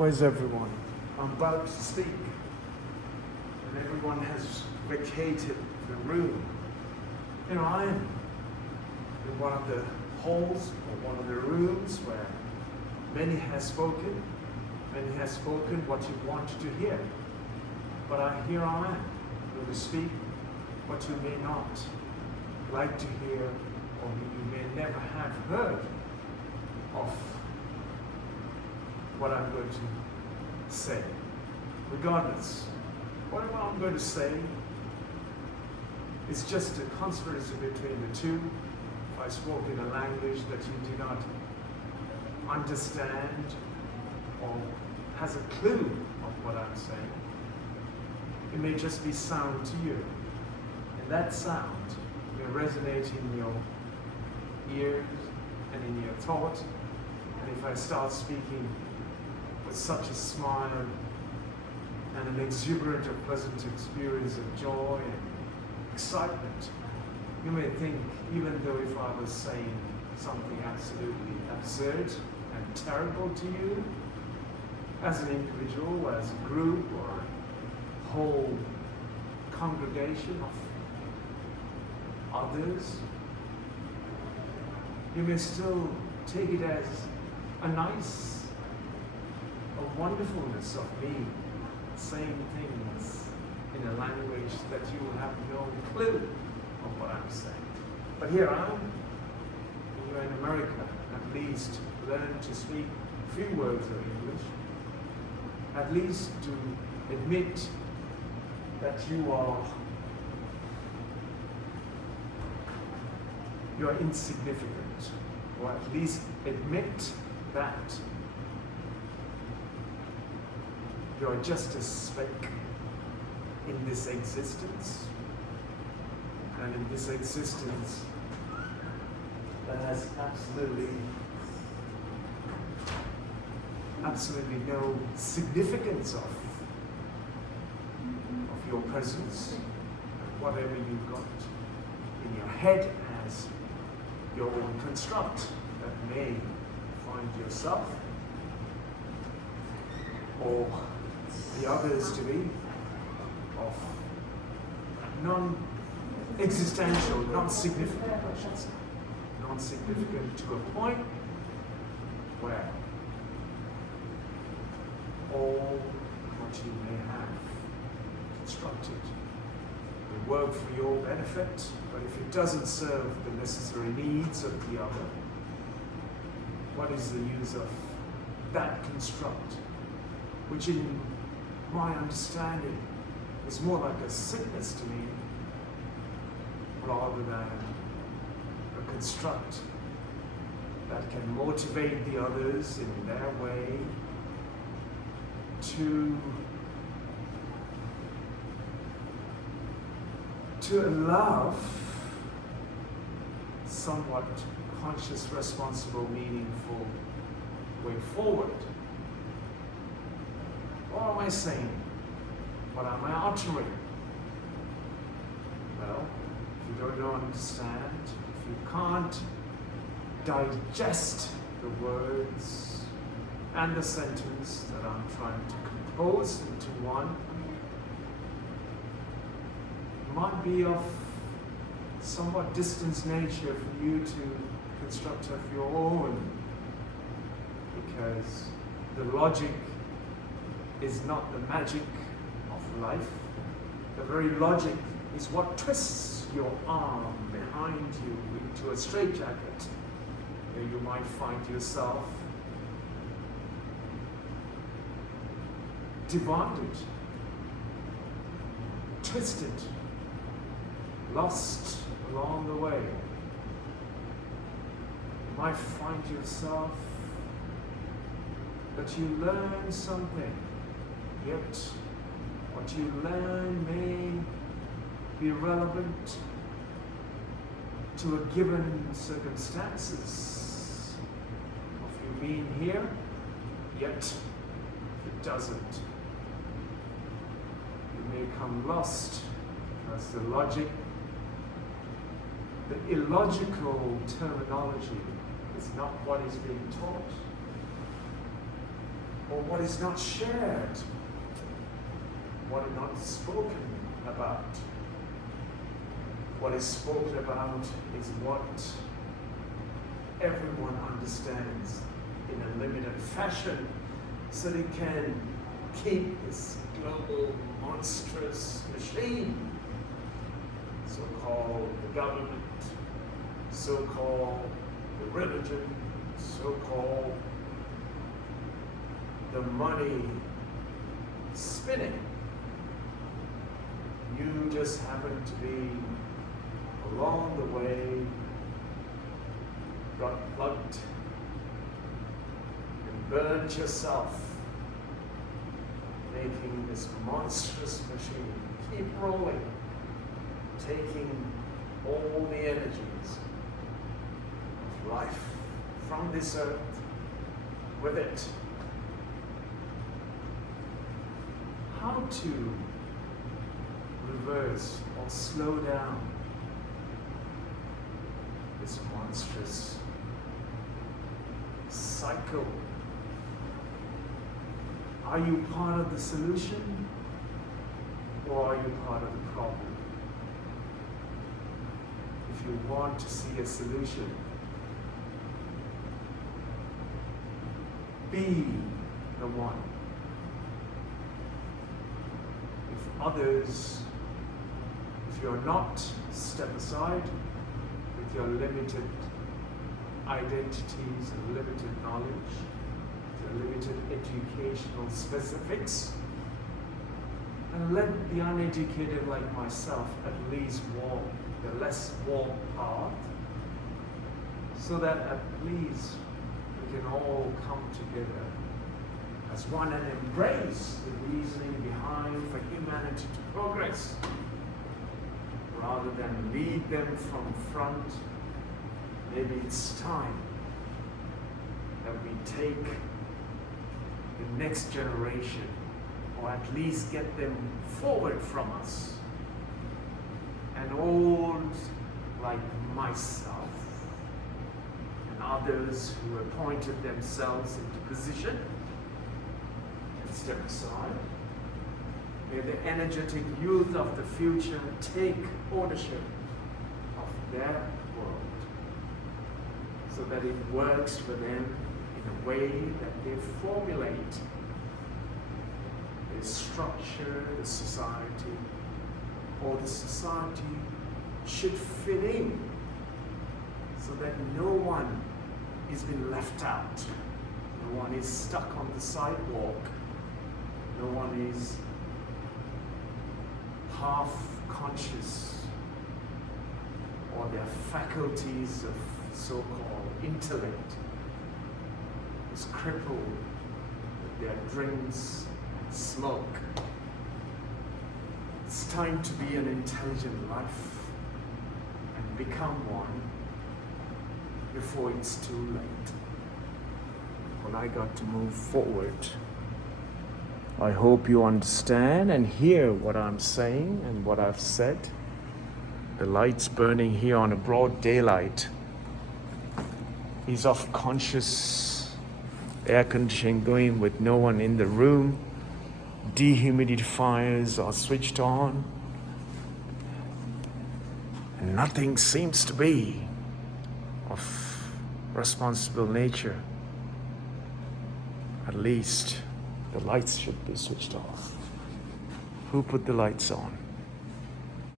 Where's everyone? I'm about to speak, and everyone has vacated the room. Here I am, in one of the halls or one of the rooms where many has spoken what you wanted to hear. But here I am, going to speak what you may not like to hear, or you may never have heard of what I'm going to say. Regardless, whatever I'm going to say is just a conspiracy between the two. If I spoke in a language that you do not understand or has a clue of what I'm saying, it may just be sound to you. And that sound may resonate in your ears and in your thought. And if I start speaking with such a smile and an exuberant or pleasant experience of joy and excitement, you may think, even though if I was saying something absolutely absurd and terrible to you, as an individual, as a group, or a whole congregation of others, you may still take it as a nice, a wonderfulness of me saying things in a language that you will have no clue of what I'm saying. But here I am, you're in America, at least learn to speak a few words of English, at least to admit that you're insignificant, or at least admit that you're just a speck in this existence, and in this existence that has absolutely no significance of your presence, and whatever you've got in your head as your own construct that may find yourself or the others to be of non-existential, non-significant, I should say, non-significant to a point where all what you may have constructed will work for your benefit, but if it doesn't serve the necessary needs of the other, what is the use of that construct, which in my understanding is more like a sickness to me rather than a construct that can motivate the others in their way to a love, somewhat conscious, responsible, meaningful way forward. What am I saying? What am I uttering? Well, if you don't understand, if you can't digest the words and the sentence that I'm trying to compose into one, it might be of somewhat distant nature for you to construct of your own, because the logic is not the magic of life. The very logic is what twists your arm behind you into a straitjacket, where you might find yourself divided, twisted, lost along the way. You might find yourself that you learn something, yet what you learn may be relevant to a given circumstances of you being here, yet if it doesn't, you may come lost because the logic, the illogical terminology is not what is being taught. or what is not shared, what is not spoken about. What is spoken about is what everyone understands in a limited fashion, so they can keep this global monstrous machine, so-called the government, so-called the religion, so-called the money spinning. You just happen to be along the way, got plugged and burned yourself, making this monstrous machine keep rolling, taking all the energies of life from this earth with it. How to reverse or slow down this monstrous cycle? Are you part of the solution, or are you part of the problem? If you want to see a solution, be the one. If others, if you're not, step aside with your limited identities and limited knowledge, your limited educational specifics, and let the uneducated like myself at least walk the less walked path, so that at least we can all come together as one and embrace the reasoning behind for humanity to progress, rather than lead them from front. Maybe it's time that we take the next generation, or at least get them forward from us, and old like myself and others who appointed themselves into position and step aside. May the energetic youth of the future take ownership of their world, so that it works for them in a way that they formulate the structure, the society, or the society should fit in, so that no one is being left out, no one is stuck on the sidewalk, no one is half conscious, or their faculties of so-called intellect is crippled with their drinks and smoke. It's time to be an intelligent life and become one before it's too late. When I got to move forward, I hope you understand and hear what I'm saying and what I've said. The lights burning here on a broad daylight is off conscious, air conditioning going with no one in the room. Dehumidifiers are switched on, and nothing seems to be of responsible nature. At least the lights should be switched off. Who put the lights on?